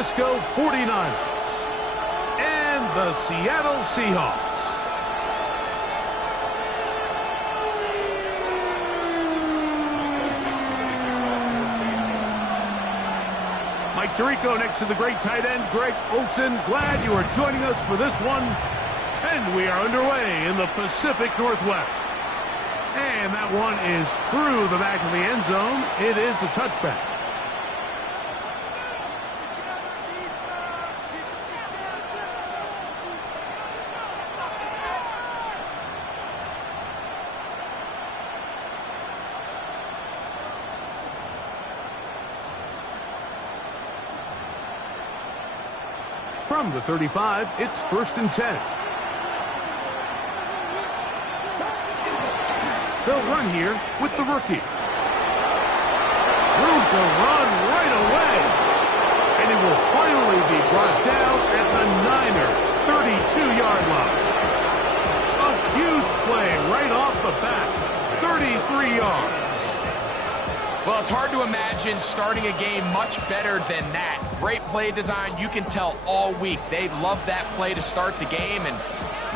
Francisco 49ers and the Seattle Seahawks. Mike Tirico next to the great tight end, Greg Olsen. Glad you are joining us for this one. And we are underway in the Pacific Northwest. And that one is through the back of the end zone. It is a touchback. From the 35, it's 1st and 10. They'll run here with the rookie. Room to run right away. And he will finally be brought down at the Niners' 32-yard line. A huge play right off the bat. 33 yards. Well, it's hard to imagine starting a game much better than that. Great play design. You can tell all week they love that play to start the game, and,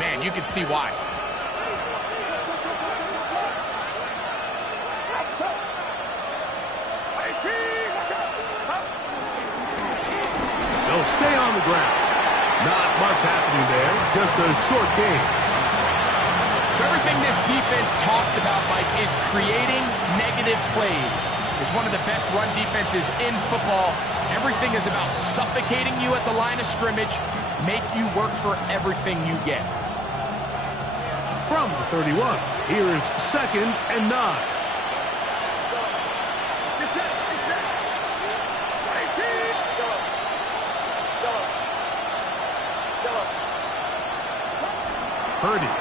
man, you can see why. They'll stay on the ground. Not much happening there. Just a short game. So everything this defense talks about, Mike, is creating negative plays. It's one of the best run defenses in football. Everything is about suffocating you at the line of scrimmage, make you work for everything you get. From the 31, here is 2nd and 9. Purdy.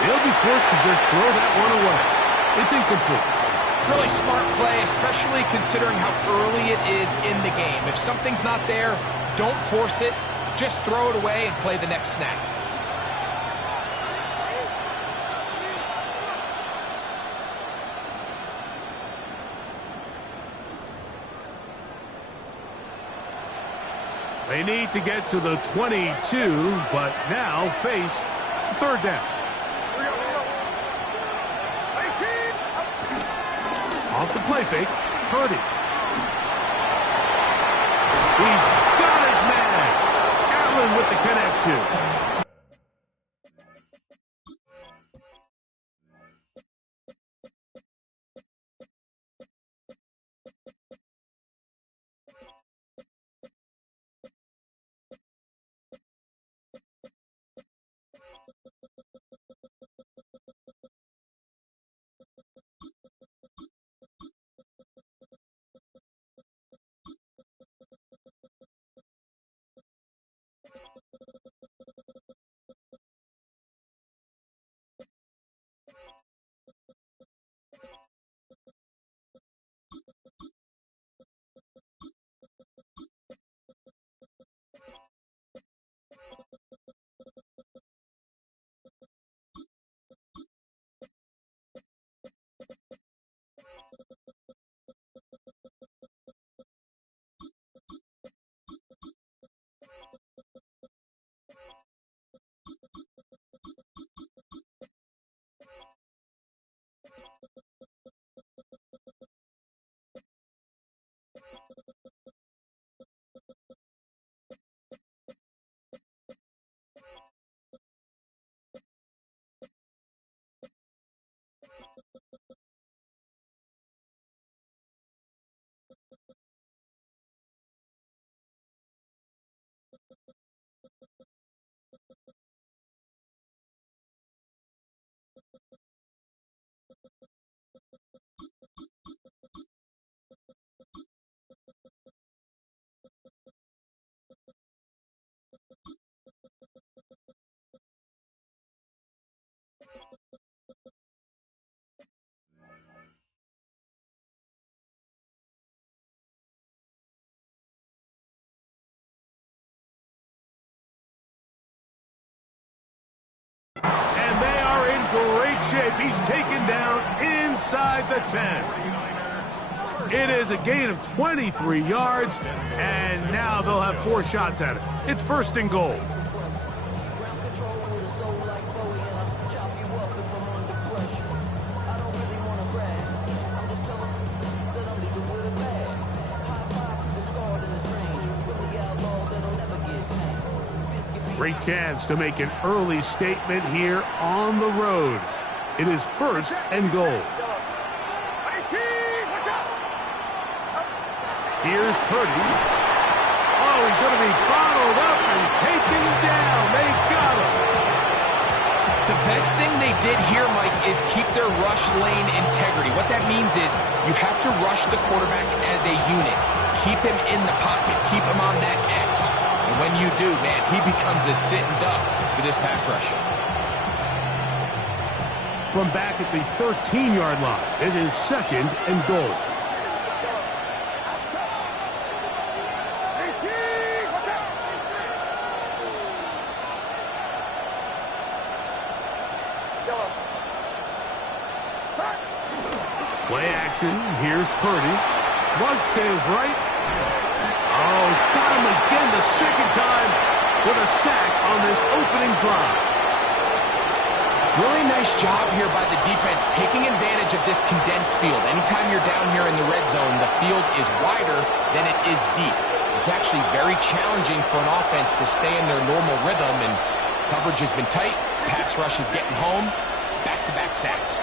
They'll be forced to just throw that one away. It's incomplete. Really smart play, especially considering how early it is in the game. If something's not there, don't force it. Just throw it away and play the next snap. They need to get to the 22, but now face 3rd down. Off the play fake, Purdy. He's got his man. Allen with the connection. And they are in great shape. He's taken down inside the 10. It is a gain of 23 yards, and now they'll have 4 shots at it. It's first and goal. Great chance to make an early statement here on the road. It is first and goal. Here's Purdy. Oh, he's going to be bottled up and taken down. They got him. The best thing they did here, Mike, is keep their rush lane integrity. What that means is you have to rush the quarterback as a unit. Keep him in the pocket. Keep him on that X. And when you do, man, he becomes a sitting duck for this pass rush. From back at the 13-yard line, it is second and goal. Play action. Here's Purdy. Flush to his right. Oh, got him again the second time with a sack on this opening drive. Really nice job here by the defense, taking advantage of this condensed field. Anytime you're down here in the red zone, the field is wider than it is deep. It's actually very challenging for an offense to stay in their normal rhythm, and coverage has been tight. Pass rush is getting home. Back-to-back sacks.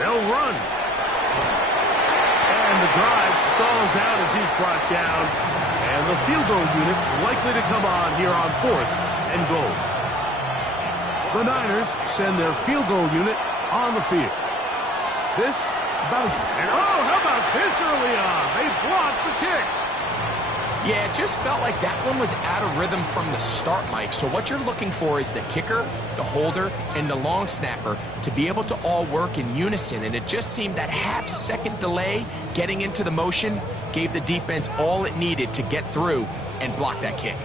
They'll run. And the drive stalls out as he's brought down. And the field goal unit likely to come on here on fourth and goal. The Niners send their field goal unit on the field. This about as... And oh, how about this early on? They blocked the kick. Yeah, it just felt like that one was out of rhythm from the start, Mike. So what you're looking for is the kicker, the holder, and the long snapper to be able to all work in unison. And it just seemed that half-second delay getting into the motion gave the defense all it needed to get through and block that kick.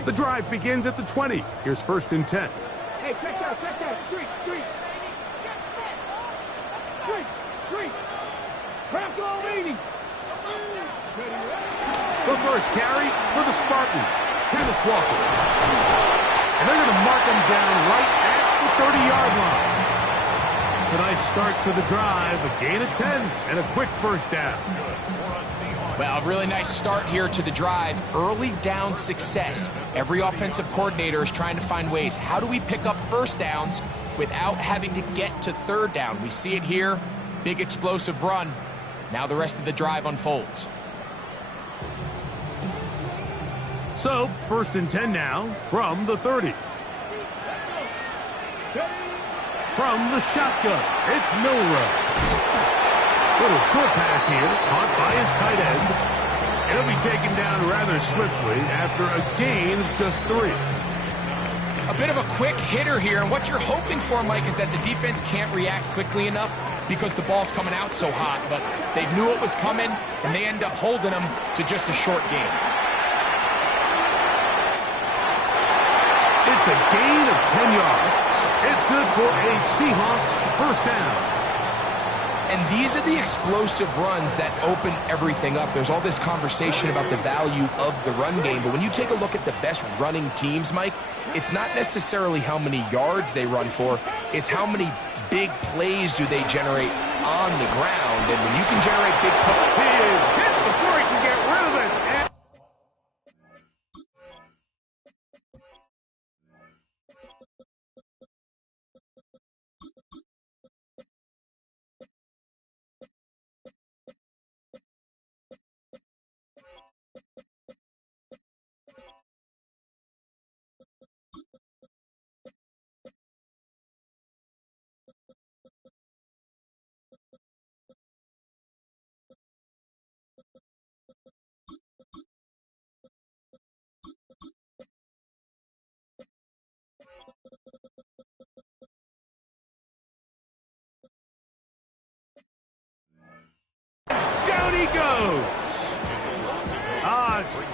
The drive begins at the 20. Here's first and 10. Hey, check that. Street. Craft all meeting. The first carry for the Spartan, Kenneth Walker. And they're going to mark him down right at the 30-yard line. It's a nice start to the drive, a gain of 10, and a quick first down. Well, a really nice start here to the drive. Early down success. Every offensive coordinator is trying to find ways. How do we pick up first downs without having to get to third down? We see it here. Big explosive run. Now the rest of the drive unfolds. So, first and 10 now from the 30. From the shotgun, it's Milroe. Little short pass here, caught by his tight end. It'll be taken down rather swiftly after a gain of just 3. A bit of a quick hitter here, and what you're hoping for, Mike, is that the defense can't react quickly enough because the ball's coming out so hot, but they knew it was coming, and they end up holding them to just a short gain. It's a gain of 10 yards. It's good for a Seahawks first down. And these are the explosive runs that open everything up. There's all this conversation about the value of the run game, but when you take a look at the best running teams, Mike, it's not necessarily how many yards they run for, it's how many big plays do they generate on the ground. And when you can generate big plays... He is hit before he can get rid of it.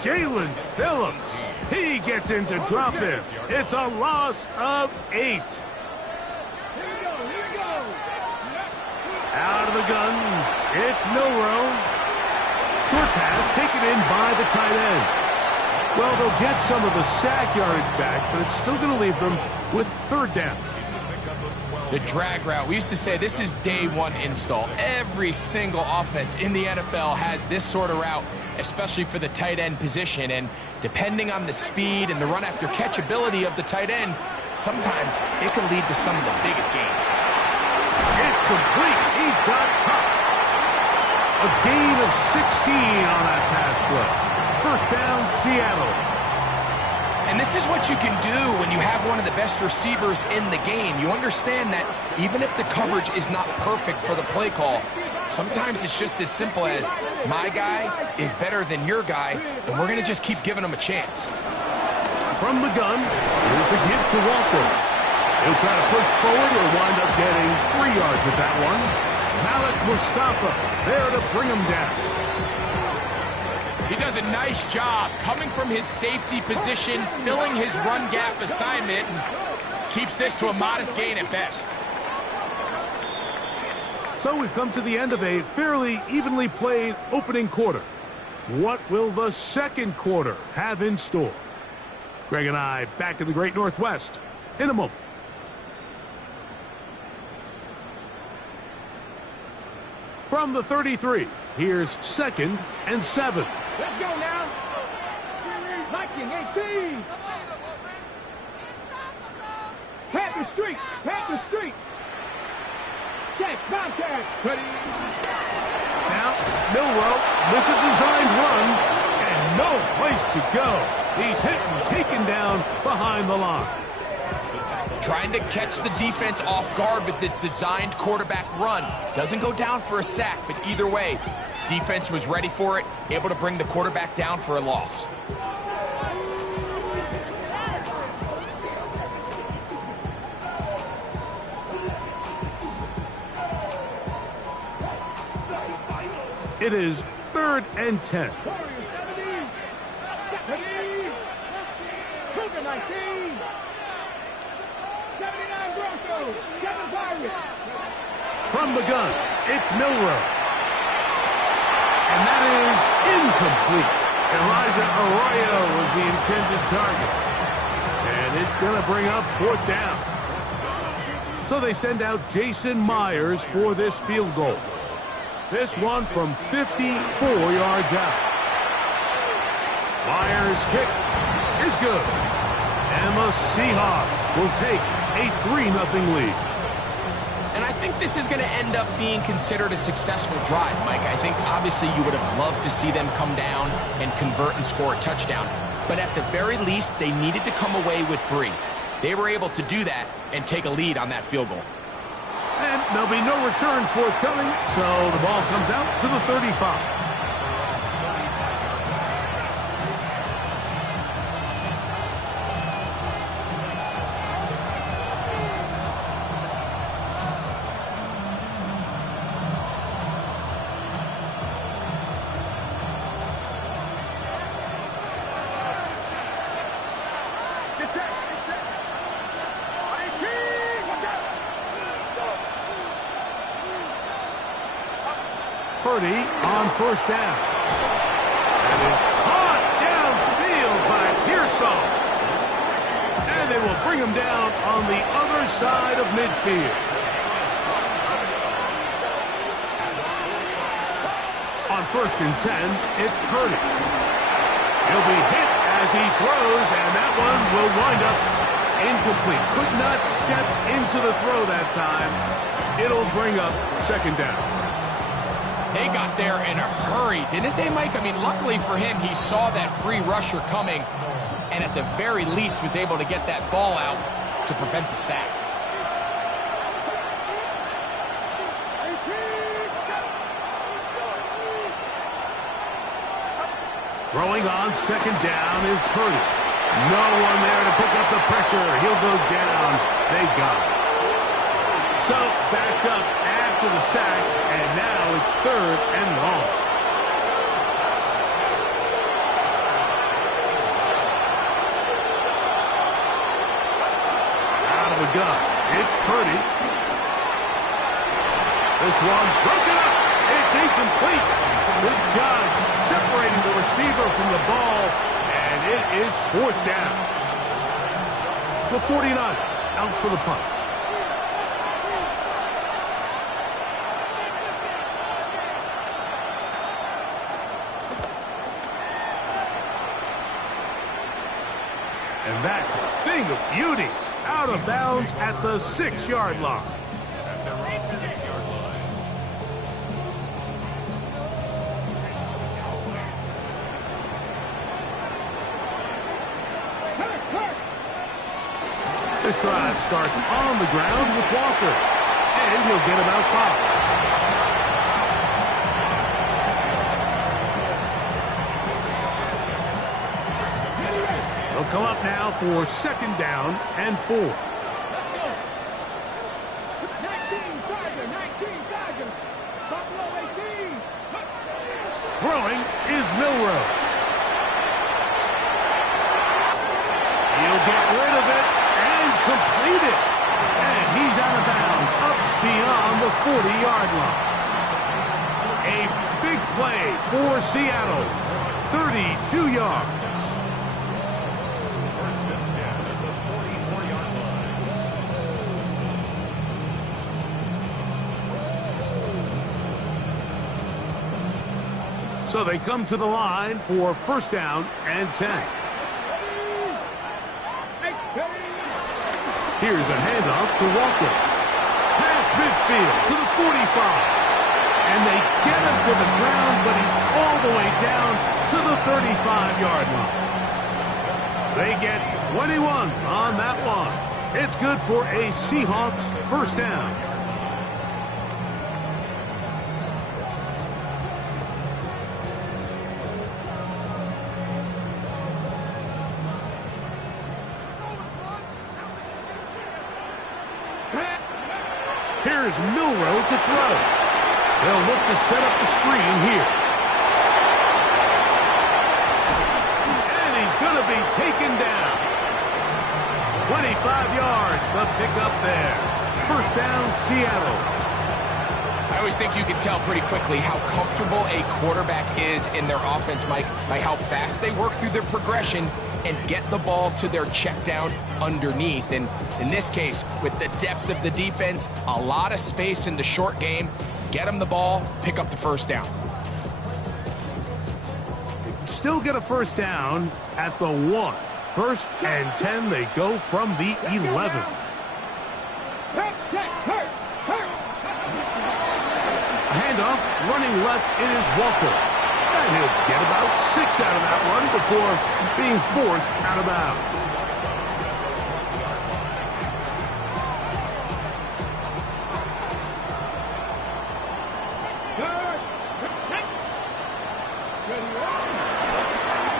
Jalen Phillips. He gets in to drop it. It's a loss of 8. Here we go. Out of the gun, it's Milroe. Short pass taken in by the tight end. Well, they'll get some of the sack yardage back, but it's still going to leave them with 3rd down. The drag route. We used to say this is day 1 install. Every single offense in the NFL has this sort of route, especially for the tight end position. And depending on the speed and the run after catch ability of the tight end, sometimes it can lead to some of the biggest gains. It's complete. He's got Pop. A gain of 16 on that pass play. 1st down, Seattle. And this is what you can do when you have one of the best receivers in the game. You understand that even if the coverage is not perfect for the play call, sometimes it's just as simple as my guy is better than your guy, and we're going to just keep giving him a chance. From the gun, here's the give to Walker. He'll try to push forward or wind up getting 3 yards with that one. Malik Mustafa there to bring him down. He does a nice job coming from his safety position, filling his run gap assignment, and keeps this to a modest gain at best. So we've come to the end of a fairly evenly played opening quarter. What will the second quarter have in store? Greg and I back in the Great Northwest in a moment. From the 33, here's 2nd and 7. Let's go now. Liking 18. Panther Street. Check, contact. Ready. Now, Milroe, this is a designed run, and no place to go. He's hit and taken down behind the line. Trying to catch the defense off guard with this designed quarterback run. Doesn't go down for a sack, but either way, defense was ready for it, able to bring the quarterback down for a loss. It is 3rd and 10. From the gun, it's Milroe. And that is incomplete. Elijah Arroyo was the intended target. And it's going to bring up 4th down. So they send out Jason Myers for this field goal. This one from 54 yards out. Myers' kick is good. And the Seahawks will take a 3-0 lead. And I think this is going to end up being considered a successful drive, Mike. I think obviously you would have loved to see them come down and convert and score a touchdown. But at the very least, they needed to come away with 3. They were able to do that and take a lead on that field goal. And there'll be no return forthcoming, so the ball comes out to the 35. Purdy on 1st down. That is caught downfield by Pearsall. And they will bring him down on the other side of midfield. On 1st and 10, it's Purdy. He'll be hit as he throws, and that one will wind up incomplete. Could not step into the throw that time. It'll bring up 2nd down. They got there in a hurry, didn't they, Mike? I mean, luckily for him, he saw that free rusher coming and at the very least was able to get that ball out to prevent the sack. Throwing on 2nd down is Purdy. No one there to pick up the pressure. He'll go down. They got it. So back up after the sack, and now it's 3rd and long. gun. It's Purdy. This one broken up. It's incomplete. Good job separating the receiver from the ball, and it is fourth down. The 49ers out for the punt. And that's a thing of beauty. Out of bounds at the 6-yard line. This drive starts on the ground with Walker. And he'll get about 5. They'll come up now for 2nd down and 4. 19 Dodgers. Buffalo 18. Throwing is Milroe. He'll get rid of it and complete it. And he's out of bounds up beyond the 40-yard line. A big play for Seattle. 32 yards. So they come to the line for 1st down and 10. Here's a handoff to Walker. Past midfield to the 45. And they get him to the ground, but he's all the way down to the 35-yard line. They get 21 on that one. It's good for a Seahawks 1st down. Here's Milroe to throw. They'll look to set up the screen here. And he's going to be taken down. 25 yards, the pickup there. 1st down, Seattle. I always think you can tell pretty quickly how comfortable a quarterback is in their offense, Mike, by how fast they work through their progression and get the ball to their check down underneath. And in this case, with the depth of the defense, a lot of space in the short game, get them the ball, pick up the 1st down. Still get a 1st down at the 1. 1st and 10, they go from the 11. A handoff, running left, it is Walker. And he'll get about 6 out of that one before being forced out of bounds.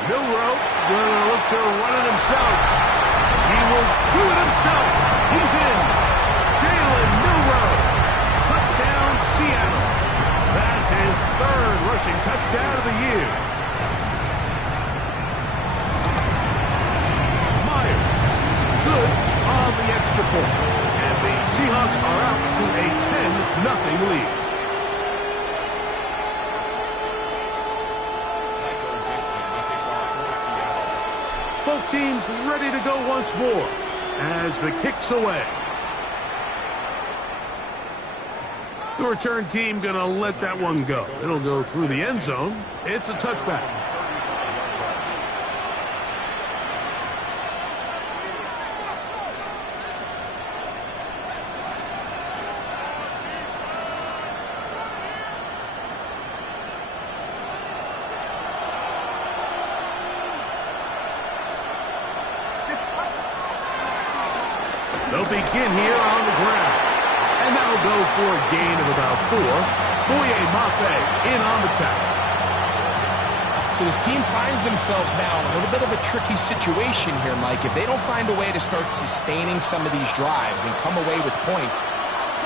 Milroe gonna look to run it himself. He will do it himself. He's in. Jalen Milroe. Touchdown, Seattle. That's his 3rd rushing touchdown of the year. Myers, good on the extra point. And the Seahawks are out to a 10-0 lead. Both teams ready to go once more as the kick's away. The return team going to let that one go. It'll go through the end zone. It's a touchback. They'll begin here on the ground. And that'll go for a gain of about 4. Boye Mafe in on the tackle. So this team finds themselves now in a little bit of a tricky situation here, Mike. If they don't find a way to start sustaining some of these drives and come away with points,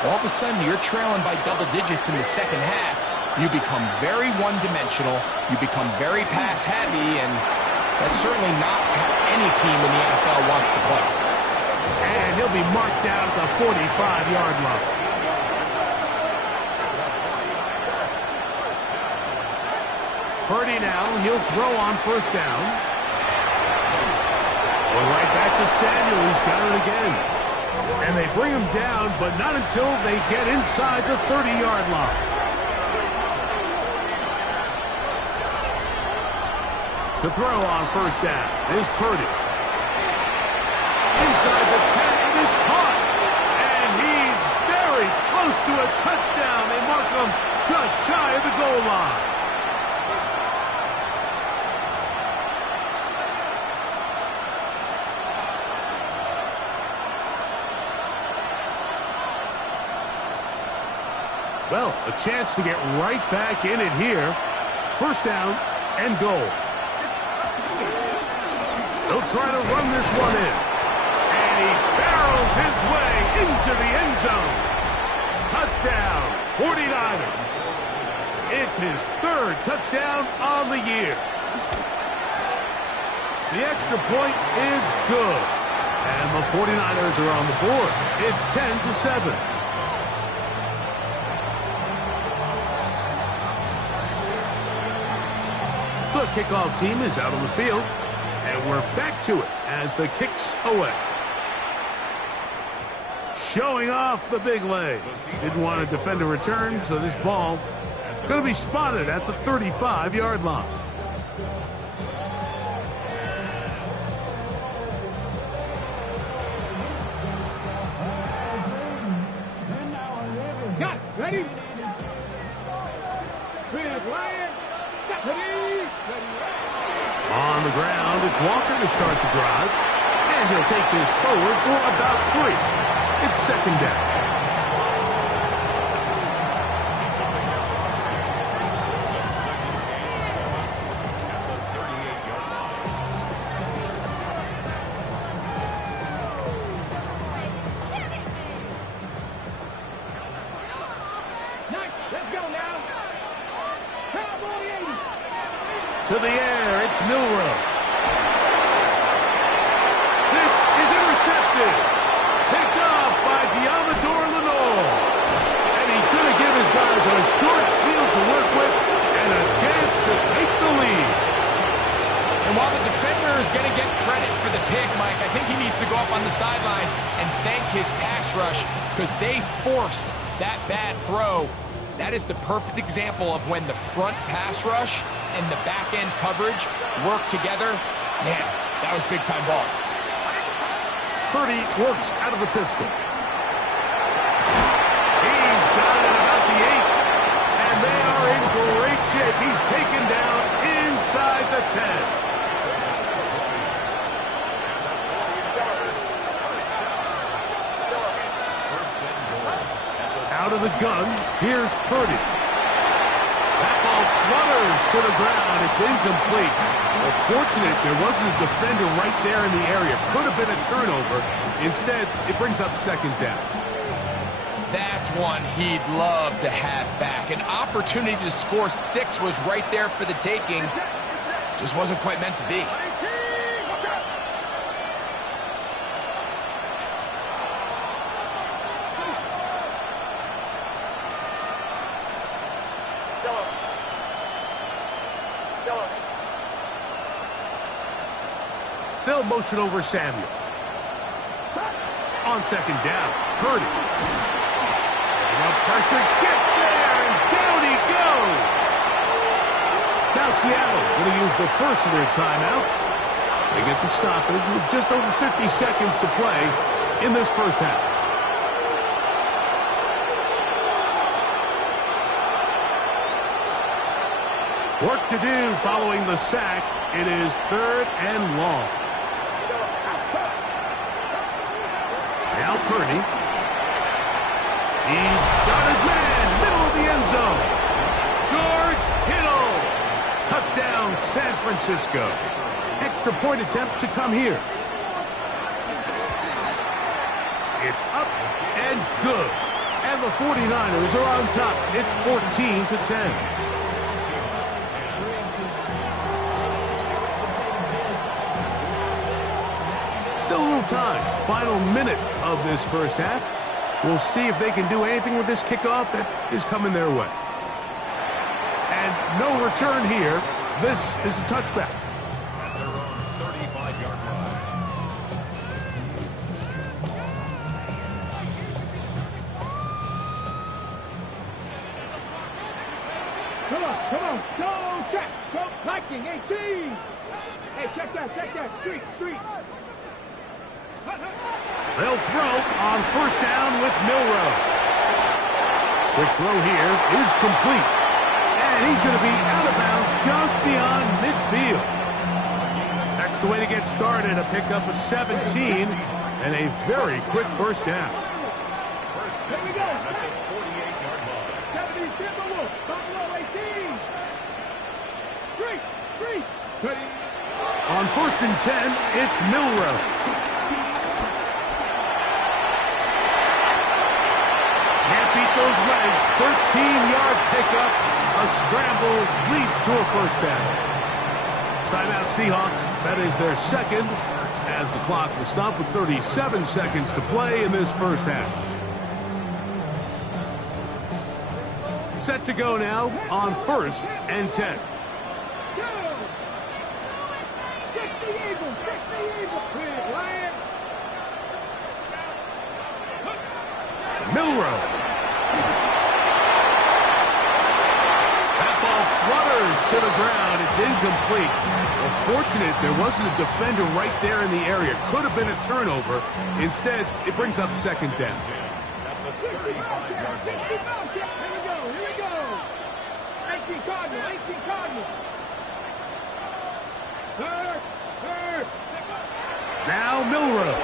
all of a sudden you're trailing by double digits in the 2nd half. You become very one-dimensional. You become very pass-heavy, and that's certainly not how any team in the NFL wants to play. And he'll be marked down at the 45-yard line. Purdy now, he'll throw on first down. Going right back to Samuel, he's got it again. And they bring him down, but not until they get inside the 30-yard line. To throw on first down is Purdy. Inside the 10, it is caught. And he's very close to a touchdown. They mark him just shy of the goal line. Well, a chance to get right back in it here. First down and goal. He'll try to run this one in. And he barrels his way into the end zone. Touchdown, 49ers. It's his third touchdown on the year. The extra point is good. And the 49ers are on the board. It's 10-7. The kickoff team is out on the field, and we're back to it as the kick's away. Showing off the big leg. Didn't want to defend a return, so this ball going to be spotted at the 35-yard line. Got it. Ready? Clear Ryan. On the ground, it's Walker to start the drive. And he'll take this forward for about 3. It's second down. Let's go now. Cowboy 80. To the air, it's Milrow. This is intercepted. Picked up by Diamador Lenore. And he's going to give his guys a short field to work with and a chance to take the lead. And while the defender is going to get credit for the pick, Mike, I think he needs to go up on the sideline and thank his pass rush because they forced that bad throw. That is the perfect example of when the front pass rush and the back-end coverage work together. Man, that was big-time ball. Purdy works out of the pistol. He's got it about the 8. And they are in great shape. He's taken down inside the 10. Out of the gun, here's Purdy. That ball flutters to the ground. It's incomplete. Well, fortunate there wasn't a defender right there in the area. Could have been a turnover. Instead, it brings up second down. That's one he'd love to have back. An opportunity to score 6 was right there for the taking. Just wasn't quite meant to be. They'll motion over Samuel. On second down, Purdy. The pressure gets there, and down he goes. Now Seattle going to use the first of their timeouts. They get the stoppage with just over 50 seconds to play in this first half. Work to do following the sack. It is 3rd and long. Now Purdy. He's got his man, middle of the end zone. George Kittle. Touchdown, San Francisco. Extra point attempt to come here. It's up and good. And the 49ers are on top. It's 14-10. Still a little time. Final minute of this first half. We'll see if they can do anything with this kickoff that is coming their way. And no return here. This is a touchback. At their own 35-yard line. Come on, go, check, go, Viking, 18. Hey, check that, street. They'll throw on first down with Milroe. Quick throw here is complete. And he's going to be out of bounds just beyond midfield. That's the way to get started, a pickup of 17 and a very quick first down. Here we go. 48-yard line. 70 Timberwolves, Buffalo 18. Street. Ready. On first and 10, it's Milroe. Can't beat those legs. 13-yard pickup. A scramble leads to a first down. Timeout Seahawks. That is their second, as the clock will stop with 37 seconds to play in this first half. Set to go now on first and 10. Go. Fix the Eagles. Clear, Lion. Milroe. That ball flutters to the ground. It's incomplete. Well, fortunate there wasn't a defender right there in the area. Could have been a turnover. Instead, it brings up second down. At the 35-yard line. Here we go. 18 Cardinals. Third. Now Milroe.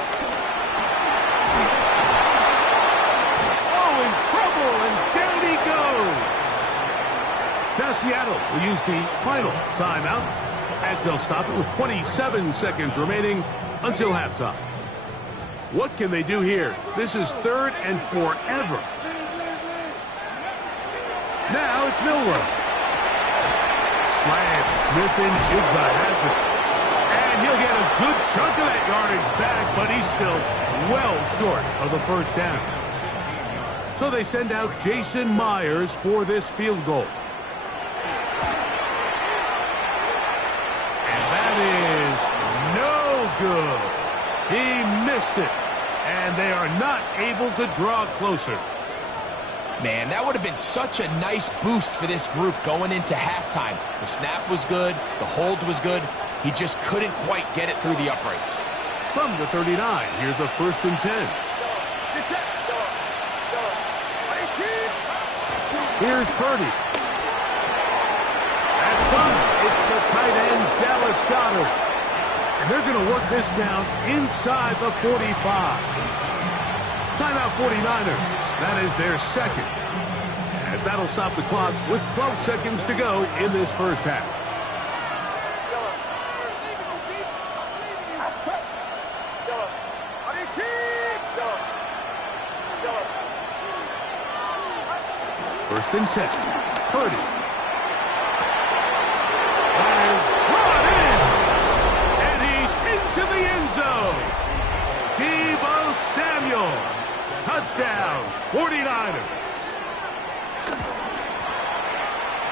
Oh, in trouble, and down he goes. Now Seattle will use the final timeout as they'll stop it with 27 seconds remaining until halftime. What can they do here? This is third and forever. Now it's Milroe. Slant, Smith and Jigba has it. And he'll get a good chunk of that yardage back, but he's still well short of the first down. So they send out Jason Myers for this field goal. And that is no good. He missed it. And they are not able to draw closer. Man, that would have been such a nice boost for this group going into halftime. The snap was good. The hold was good. He just couldn't quite get it through the uprights. From the 39, here's a first and 10. Here's Purdy. That's done. It's the tight end, Dallas Goedert. And they're going to work this down inside the 45. Timeout 49ers. That is their second. As that'll stop the clock with 12 seconds to go in this first half. First and 10. Purdy. That is brought in. And he's into the end zone. Deebo Samuel. Touchdown, 49ers.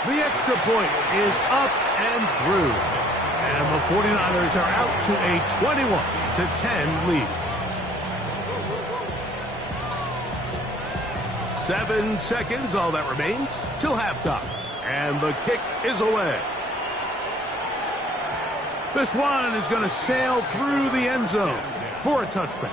The extra point is up and through. And the 49ers are out to a 21-10 lead. 7 seconds, all that remains, till halftime. And the kick is away. This one is going to sail through the end zone for a touchback.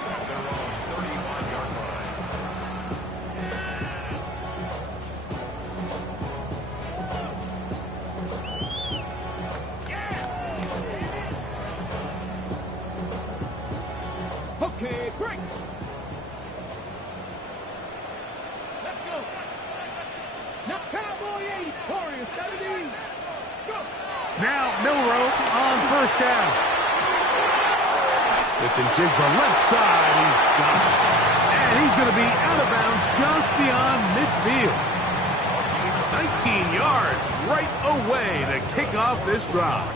Okay, break. Let's go. Now Cowboy 80, Warriors 70. Go. Now Milroe on first down. Smith and Jigba left side. He's got it. And he's going to be out of bounds just beyond midfield. 19 yards right away to kick off this drive.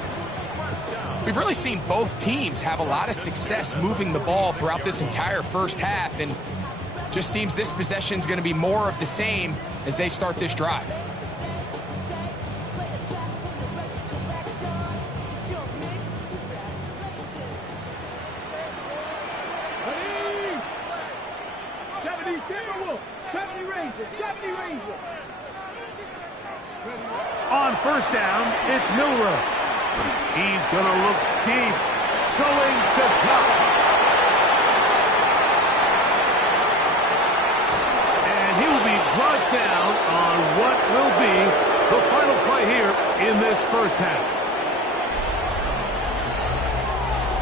We've really seen both teams have a lot of success moving the ball throughout this entire first half, and just seems this possession is going to be more of the same as they start this drive. On first down, it's Milroe. He's going to look deep, going to cut. And he will be brought down on what will be the final play here in this first half.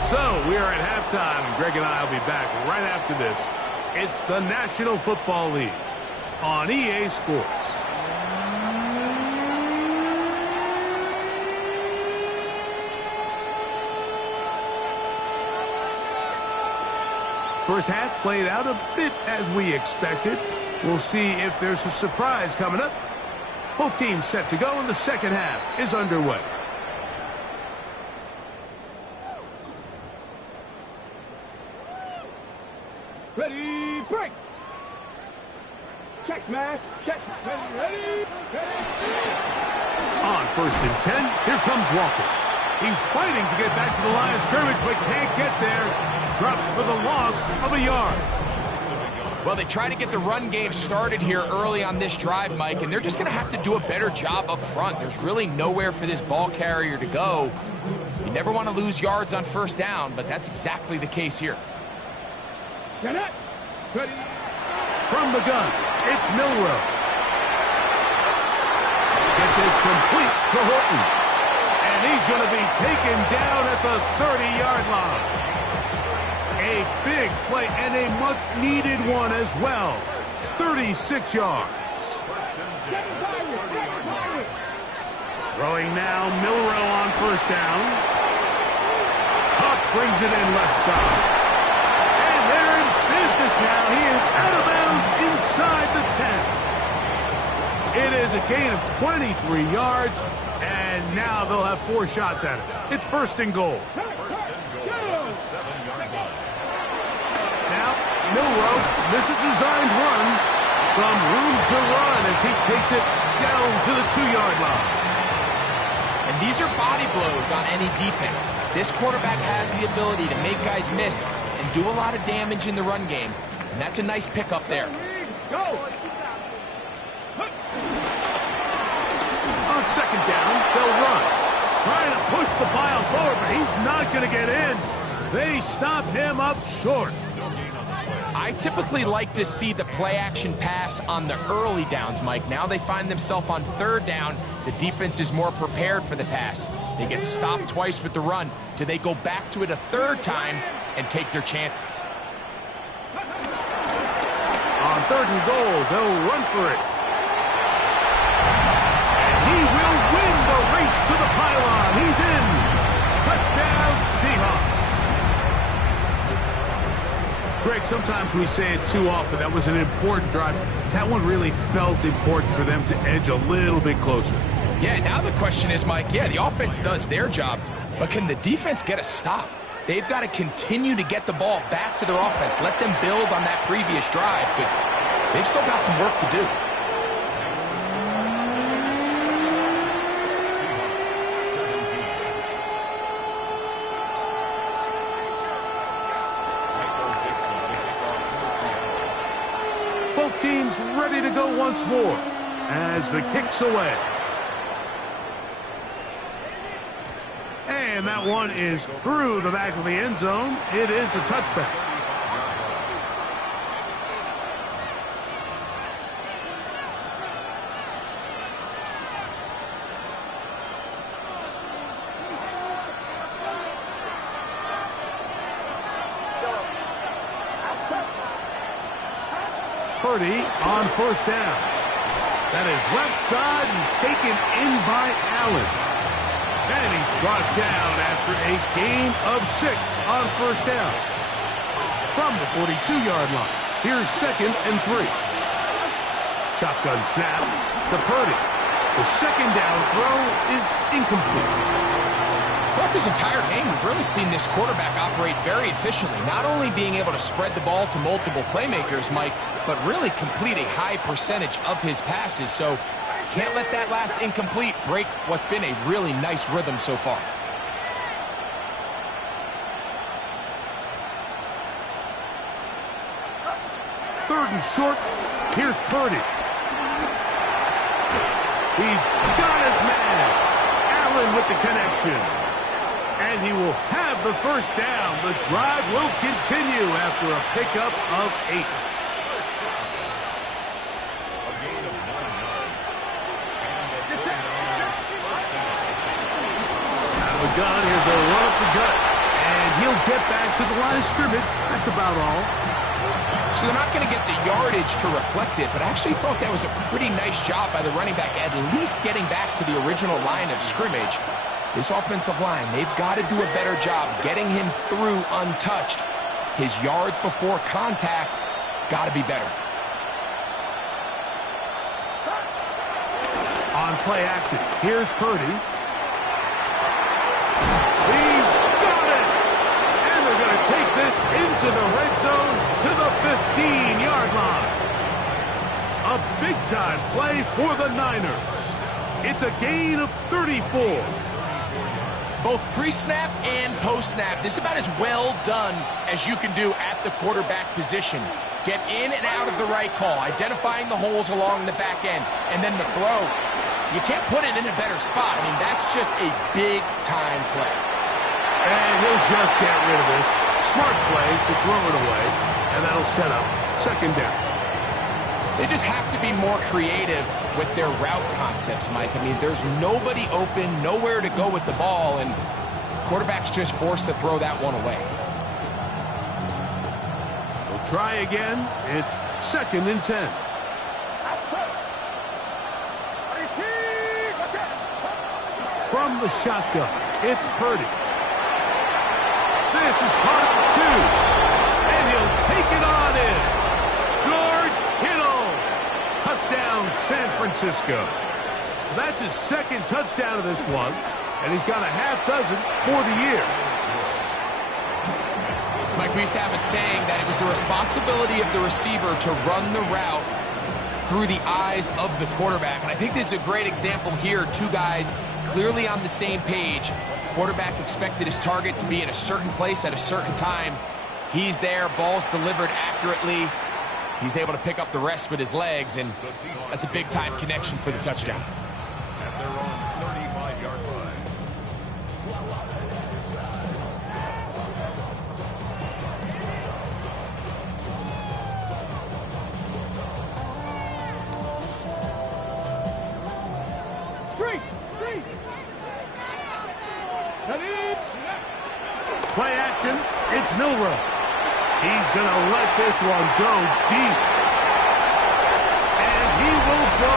So we are at halftime, and Greg and I will be back right after this. It's the National Football League on EA Sports. First half played out a bit as we expected. We'll see if there's a surprise coming up. Both teams set to go, and the second half is underway. Ready, break! Check smash, check, ready, On first and 10, here comes Walker. He's fighting to get back to the line of scrimmage, but can't get there. Dropped for the loss of a yard. Well, they try to get the run game started here early on this drive, Mike, and they're just going to have to do a better job up front. There's really nowhere for this ball carrier to go. You never want to lose yards on first down, but that's exactly the case here. get it, ready. From the gun, it's Milroe. Get this complete to Horton. And he's going to be taken down at the 30-yard line. A big play and a much-needed one as well. 36 yards. Throwing now, Milroe on first down. Huck brings it in left side. And they're in business now. He is out of bounds inside the 10. It is a gain of 23 yards, and now they'll have 4 shots at it. It's first and goal. Now, Milroe, this is a designed run. Some room to run as he takes it down to the 2-yard line. And these are body blows on any defense. This quarterback has the ability to make guys miss and do a lot of damage in the run game. And that's a nice pickup there. Go! On second down, they'll run. Trying to push the pile forward, but he's not going to get in. They stop him up short. I typically like to see the play-action pass on the early downs, Mike. Now they find themselves on third down. The defense is more prepared for the pass. They get stopped twice with the run. Do they go back to it a third time and take their chances? On third and goal, they'll run for it. And he will win the race to the pylon. He's in. Touchdown, Seahawks. Greg, sometimes we say it too often. That was an important drive. That one really felt important for them to edge a little bit closer. Yeah, now the question is, Mike, yeah, the offense does their job, but can the defense get a stop? They've got to continue to get the ball back to their offense. Let them build on that previous drive because they've still got some work to do. Both teams ready to go once more as the kick's away. And that one is through the back of the end zone. It is a touchback. Purdy on first down. That is left side and taken in by Allen. And he's brought down after a gain of 6 on first down. From the 42-yard line, here's 2nd and 3. Shotgun snap to Purdy. The second down throw is incomplete. Throughout this entire game, we've really seen this quarterback operate very efficiently, not only being able to spread the ball to multiple playmakers, Mike, but really complete a high percentage of his passes. So can't let that last incomplete break what's been a really nice rhythm so far. Third and short. Here's Purdy. He's got his man. Allen with the connection. And he will have the first down. The drive will continue after a pickup of 8. A gain of 9 yards. And a first down. Out of the gun, here's a run up the gut. And he'll get back to the line of scrimmage. That's about all. So they're not going to get the yardage to reflect it, but I actually thought that was a pretty nice job by the running back, at least getting back to the original line of scrimmage. This offensive line, they've got to do a better job getting him through untouched. His yards before contact got to be better. On play action, here's Purdy. He's got it! And they're going to take this into the red zone to the 15-yard line. A big-time play for the Niners. It's a gain of 34. Both pre-snap and post-snap, this is about as well done as you can do at the quarterback position. Get in and out of the right call, identifying the holes along the back end, and then the throw. You can't put it in a better spot. I mean, that's just a big-time play. And he'll just get rid of this. Smart play to throw it away, and that'll set up second down. They just have to be more creative with their route concepts, Mike. I mean, there's nobody open, nowhere to go with the ball, and quarterback's just forced to throw that one away. We'll try again. It's second and 10. From the shotgun, it's Purdy. This is caught at the 2, and he'll take it on in. George Kittle. Touchdown, San Francisco. That's his second touchdown of this one, and he's got a half dozen for the year. Mike, we used to have a saying that it was the responsibility of the receiver to run the route through the eyes of the quarterback. And I think this is a great example here. Two guys clearly on the same page. Quarterback expected his target to be in a certain place at a certain time. He's there, ball's delivered accurately. He's able to pick up the rest with his legs, and that's a big-time connection for the touchdown. At their own 35-yard line. Play action, it's Milroe. He's going to let this one go deep. And he will go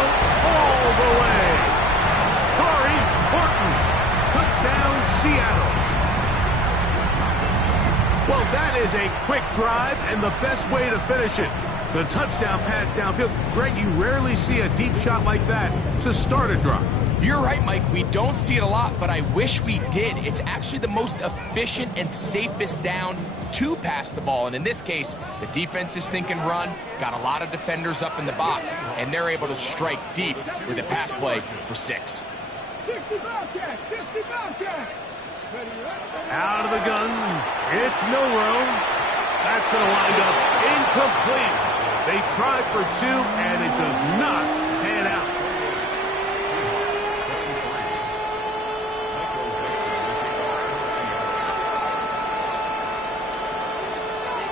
all the way. Corey Horton, touchdown Seattle. Well, that is a quick drive and the best way to finish it. The touchdown pass downfield. Greg, you rarely see a deep shot like that to start a drive. You're right, Mike. We don't see it a lot, but I wish we did. It's actually the most efficient and safest down to pass the ball. And in this case, the defense is thinking run, got a lot of defenders up in the box, and they're able to strike deep with a pass play for 6. Out of the gun, it's Milroe. That's going to wind up incomplete. They tried for 2, and it does not pan out.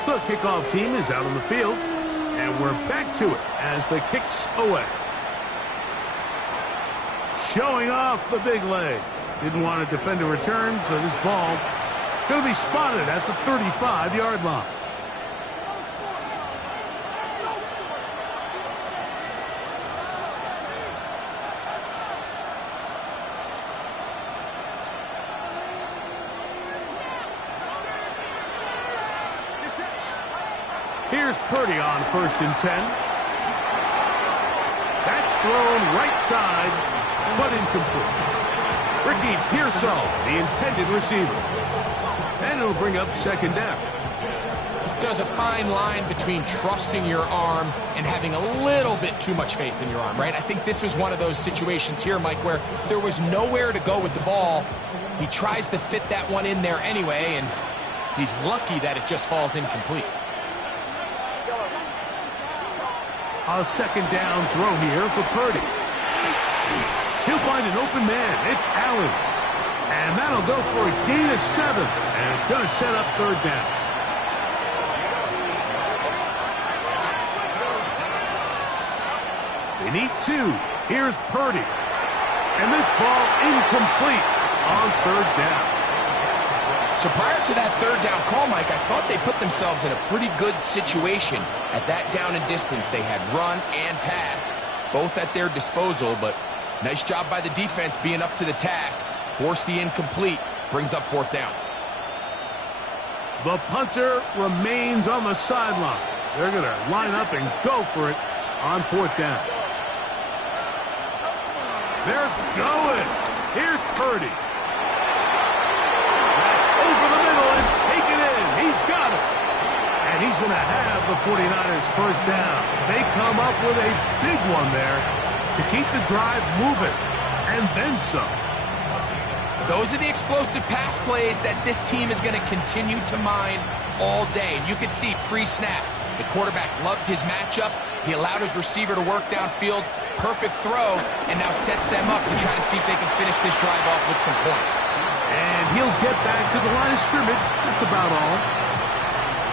The kickoff team is out on the field, and we're back to it as the kick's away. Showing off the big leg. Didn't want to defend a return, so this ball going to be spotted at the 35-yard line. Here's Purdy on 1st and 10. That's thrown right side, but incomplete. Ricky Pearsall, the intended receiver. And it'll bring up second down. There's a fine line between trusting your arm and having a little bit too much faith in your arm, right? I think this was one of those situations here, Mike, where there was nowhere to go with the ball. He tries to fit that one in there anyway, and he's lucky that it just falls incomplete. A second down throw here for Purdy. He'll find an open man. It's Allen. And that'll go for a gain of 7. And it's going to set up third down. They need 2. Here's Purdy. And this ball incomplete on third down. So prior to that third down call, Mike, I thought they put themselves in a pretty good situation. At that down and distance, they had run and pass, both at their disposal, but nice job by the defense being up to the task. Force the incomplete, brings up fourth down. The punter remains on the sideline. They're going to line up and go for it on fourth down. They're going. Here's Purdy. That's over the middle and take it in. He's got it. And he's going to have the 49ers first down. They come up with a big one there to keep the drive moving. And then some. Those are the explosive pass plays that this team is going to continue to mine all day. And you can see pre-snap, the quarterback loved his matchup. He allowed his receiver to work downfield. Perfect throw, and now sets them up to try to see if they can finish this drive off with some points. And he'll get back to the line of scrimmage. That's about all.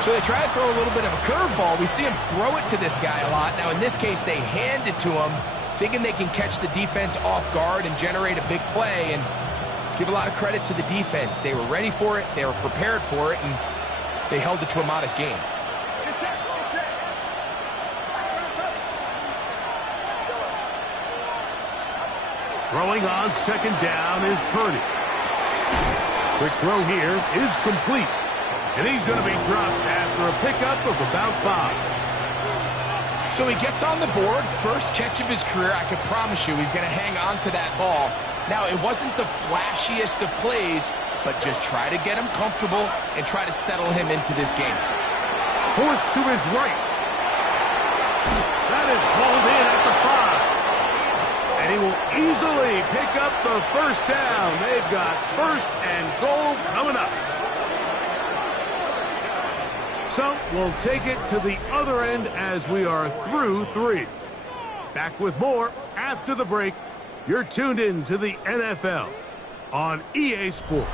So they try to throw a little bit of a curveball. We see him throw it to this guy a lot. Now, in this case, they hand it to him, thinking they can catch the defense off guard and generate a big play. And let's give a lot of credit to the defense. They were ready for it, they were prepared for it, and they held it to a modest game. Throwing on second down is Purdy. Quick throw here is complete. And he's going to be dropped after a pickup of about 5. So he gets on the board, first catch of his career. I can promise you he's going to hang on to that ball. Now, it wasn't the flashiest of plays, but just try to get him comfortable and try to settle him into this game. Forced to his right. That is hauled in at the 5. And he will easily pick up the first down. They've got first and goal coming up. So we'll take it to the other end as we are through 3. Back with more after the break. You're tuned in to the NFL on EA Sports.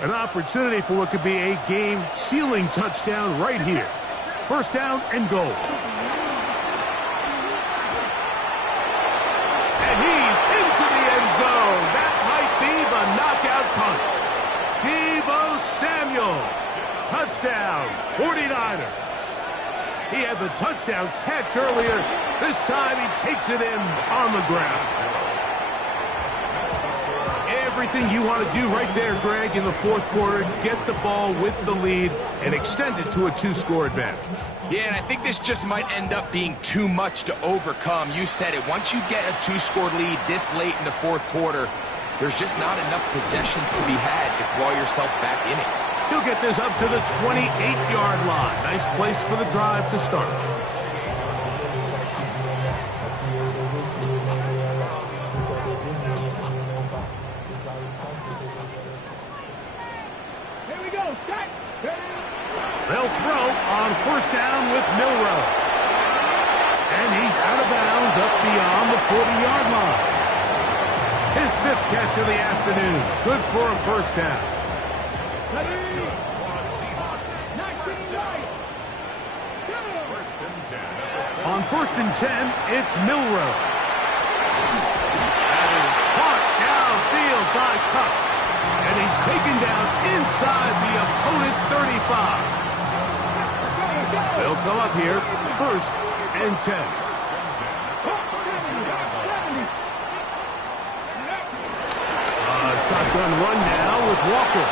An opportunity for what could be a game-sealing touchdown right here. First down and goal. And he's into the end zone. That might be the knockout punch. Deebo Samuels. Touchdown, 49ers. He had the touchdown catch earlier. This time he takes it in on the ground. Everything you want to do right there, Greg, in the fourth quarter, get the ball with the lead and extend it to a 2-score advantage. Yeah, and I think this just might end up being too much to overcome. You said it. Once you get a 2-score lead this late in the fourth quarter, there's just not enough possessions to be had to claw yourself back in it. He'll get this up to the 28-yard line. Nice place for the drive to start. They'll throw on first down with Milroe. And he's out of bounds up beyond the 40-yard line. His 5th catch of the afternoon. Good for a first down. On first and 10, it's Milroe. That is caught downfield by Cup. And he's taken down inside the opponent's 35. They'll come up here, first and 10. shotgun run now with Walker.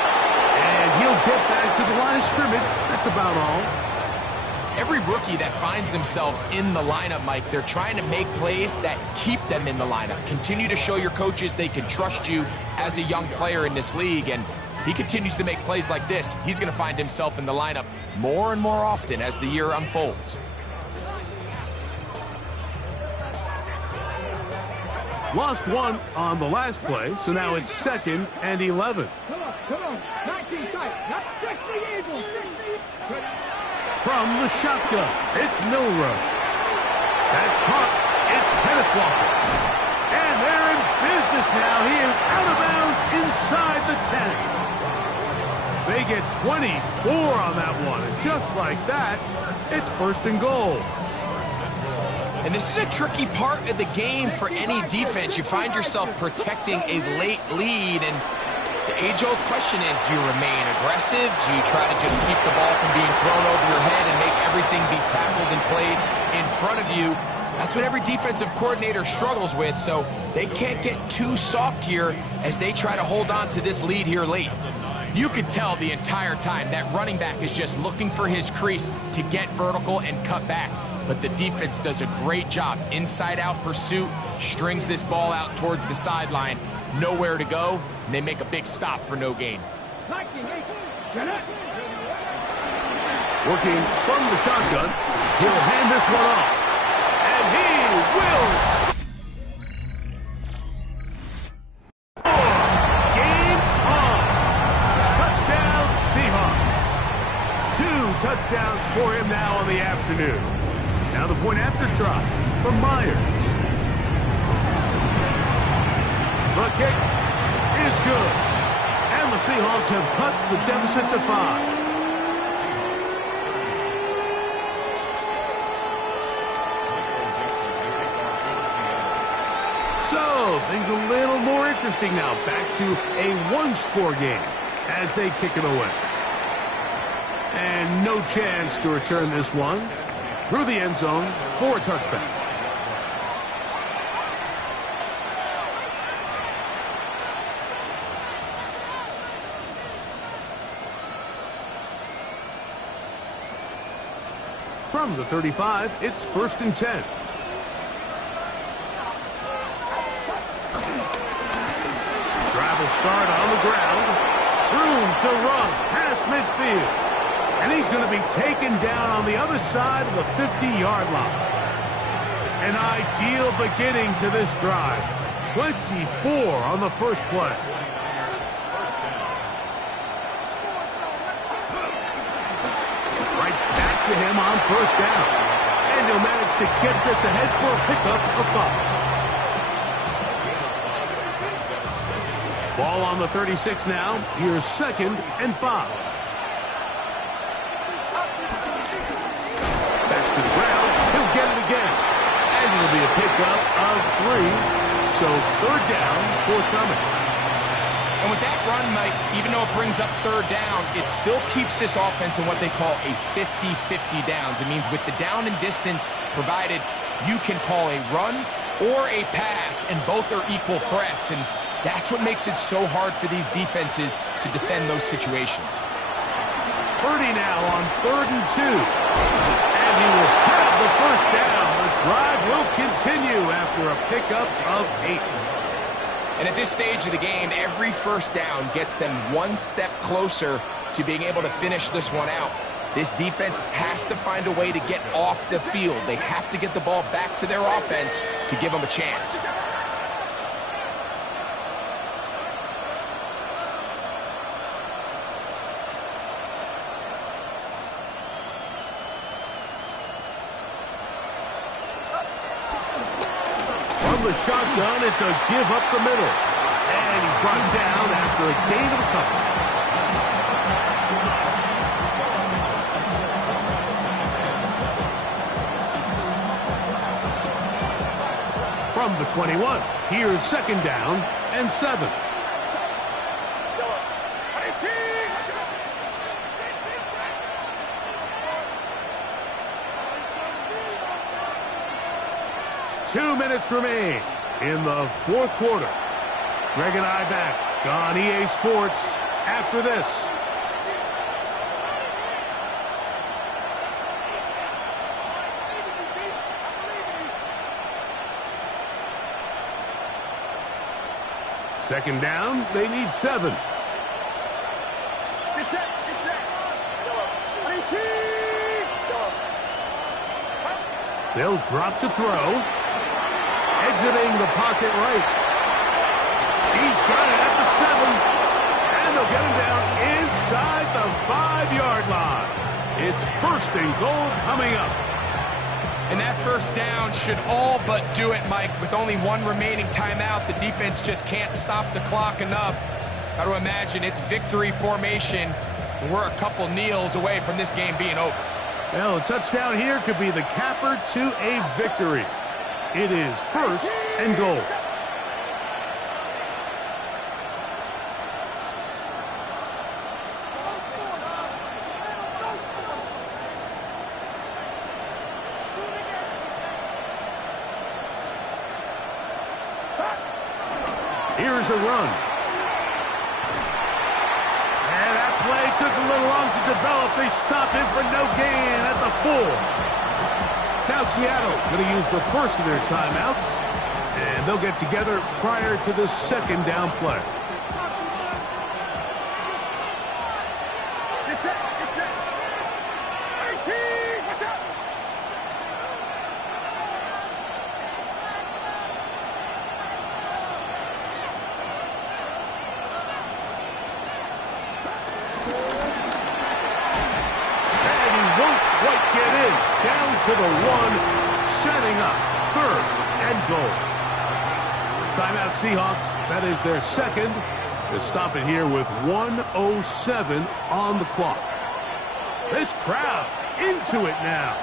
And he'll get back to the line of scrimmage. That's about all. Every rookie that finds themselves in the lineup, Mike, they're trying to make plays that keep them in the lineup. Continue to show your coaches they can trust you as a young player in this league, and he continues to make plays like this. He's going to find himself in the lineup more and more often as the year unfolds. Lost one on the last play, so now it's 2nd and 11. Come on. 19 tight. Not 60 Eagles. 60. From the shotgun, it's Milrow. That's caught. It's Kenneth Walker. And they're in business now. He is out of bounds inside the 10. They get 24 on that one. And just like that, it's 1st and goal. And this is a tricky part of the game for any defense. You find yourself protecting a late lead, and the age-old question is, do you remain aggressive? Do you try to just keep the ball from being thrown over your head and make everything be tackled and played in front of you? That's what every defensive coordinator struggles with, so they can't get too soft here as they try to hold on to this lead here late. You could tell the entire time that running back is just looking for his crease to get vertical and cut back. But the defense does a great job. Inside-out pursuit, strings this ball out towards the sideline. Nowhere to go, and they make a big stop for no gain. Working from the shotgun, he'll hand this one off. And he will score. Game on. Touchdown Seahawks. 2 touchdowns for him now on the afternoon. Now the point after try from Myers. The kick is good. And the Seahawks have cut the deficit to 5. So, things a little more interesting now. Back to a one-score game as they kick it away. And no chance to return this one through the end zone for a touchback. From the 35, it's 1st and 10. Travel start on the ground. Room to run past midfield. And he's going to be taken down on the other side of the 50-yard line. An ideal beginning to this drive. 24 on the first play. Right back to him on 1st down. And he'll manage to get this ahead for a pickup of 5. Ball on the 36 now. Here's 2nd and 5. To the ground, he'll get it again. And it'll be a pickup of 3. So 3rd down, forthcoming. And with that run, Mike, even though it brings up 3rd down, it still keeps this offense in what they call a 50-50 downs. It means with the down and distance provided, you can call a run or a pass, and both are equal threats. And that's what makes it so hard for these defenses to defend those situations. Purdy now on 3rd and 2. He will have the 1st down. The drive will continue after a pickup of 8. And at this stage of the game, every 1st down gets them one step closer to being able to finish this one out. This defense has to find a way to get off the field. They have to get the ball back to their offense to give them a chance. The shotgun, it's a give up the middle. And he's brought down after a gain of a couple. From the 21, here's 2nd down and 7. Two minutes remain in the 4th quarter. Greg and I back on EA Sports after this. Second down, they need 7. They'll drop to throw. Exiting the pocket right. He's got it at the 7. And they'll get him down inside the 5-yard line. It's first and goal coming up. And that first down should all but do it, Mike. With only 1 remaining timeout, the defense just can't stop the clock enough. Got to imagine it's victory formation. And we're a couple kneels away from this game being over. Well, a touchdown here could be the capper to a victory. It is first and goal. Here's a run. And that play took a little long to develop. They stop him for no gain at the 4. Now Seattle going to use the first of their timeouts. And they'll get together prior to the second down play. Get set, get set. 18, watch out. Down to the 1, setting up third and goal. Timeout Seahawks, that is their second. To stop it here with 1:07 on the clock. This crowd into it now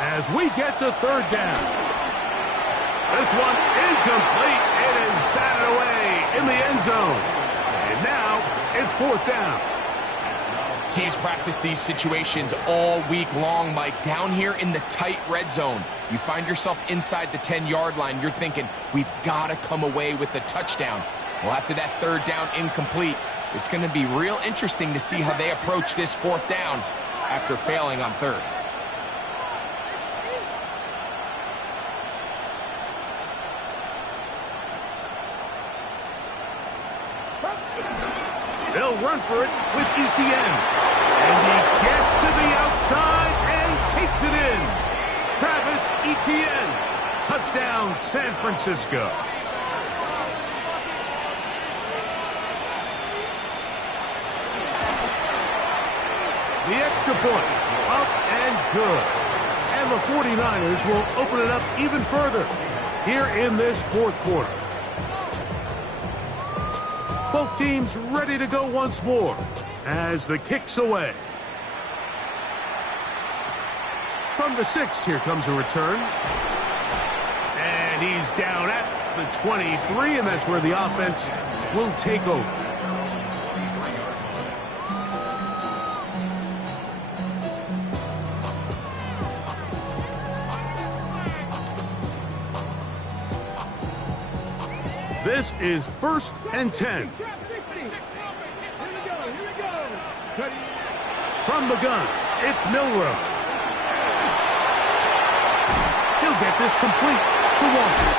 as we get to third down. This one incomplete. It is batted away in the end zone. And now it's fourth down. Teams practice these situations all week long, Mike. Down here in the tight red zone, you find yourself inside the 10-yard line. You're thinking, we've got to come away with a touchdown. Well, after that third down incomplete, it's going to be real interesting to see how they approach this fourth down after failing on third. They'll run for it with ETN. And he gets to the outside and takes it in. Travis Etienne. Touchdown, San Francisco. The extra point, up and good. And the 49ers will open it up even further here in this fourth quarter. Both teams ready to go once more as the kick's away. From the 6, here comes a return. And he's down at the 23, and that's where the offense will take over. This is first and 10. From the gun, it's Milroe. He'll get this complete to Walker.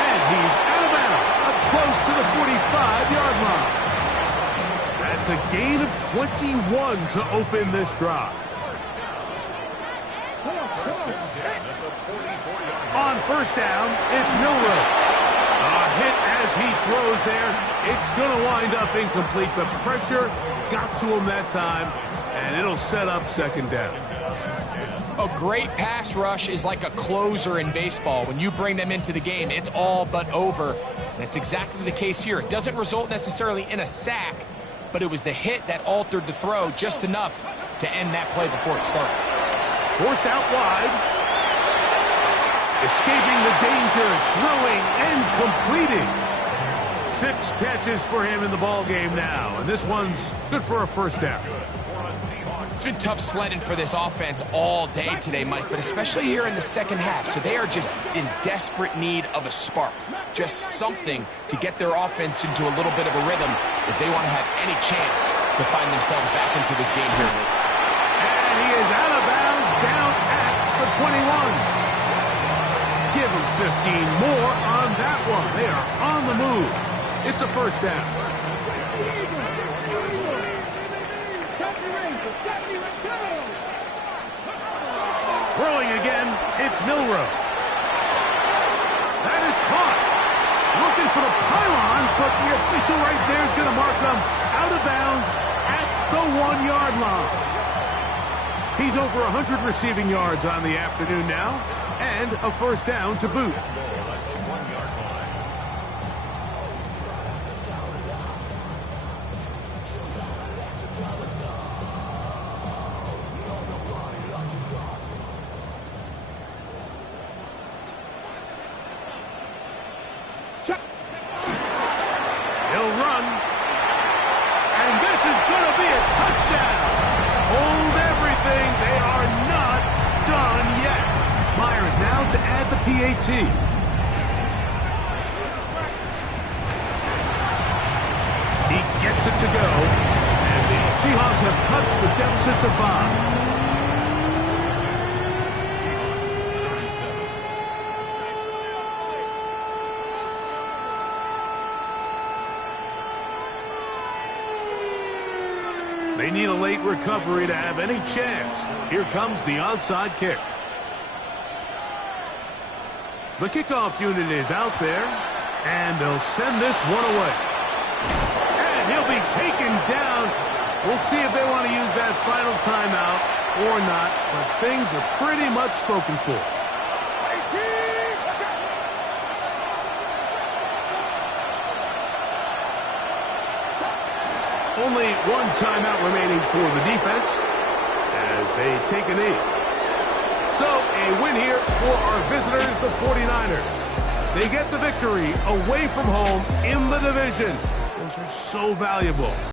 And he's out of bounds, up close to the 45-yard line. That's a gain of 21 to open this drive. On first down, it's Milroe. A hit as he throws there. It's going to wind up incomplete. The pressure got to him that time, and it'll set up second down. A great pass rush is like a closer in baseball. When you bring them into the game, it's all but over. That's exactly the case here. It doesn't result necessarily in a sack, but it was the hit that altered the throw just enough to end that play before it started. Forced out wide. Escaping the danger, throwing and completing. 6 catches for him in the ball game now, and this one's good for a first down. It's been tough sledding for this offense all day today, Mike, but especially here in the second half. So they are just in desperate need of a spark, just something to get their offense into a little bit of a rhythm. they want to have any chance to find themselves back into this game here. And he is out of bounds down at the 21. Give him 15 more on that one. They are on the move. It's a first down. Throwing again, it's Milroe. That is caught. Looking for the pylon, but the official right there is going to mark them out of bounds at the 1-yard line. He's over 100 receiving yards on the afternoon now, and a first down to boot. He'll run, and this is going to be a touchdown. Hold everything. They are not done yet. Myers now to add the PAT. He gets it to go, and the Seahawks have cut the deficit to 5. They need a late recovery to have any chance. Here comes the onside kick. The kickoff unit is out there, and they'll send this one away. And he'll be taken down. We'll see if they want to use that final timeout or not, but things are pretty much spoken for. Only one timeout remaining for the defense as they take a knee. So, a win here for our visitors, the 49ers. They get the victory away from home in the division. Those are so valuable.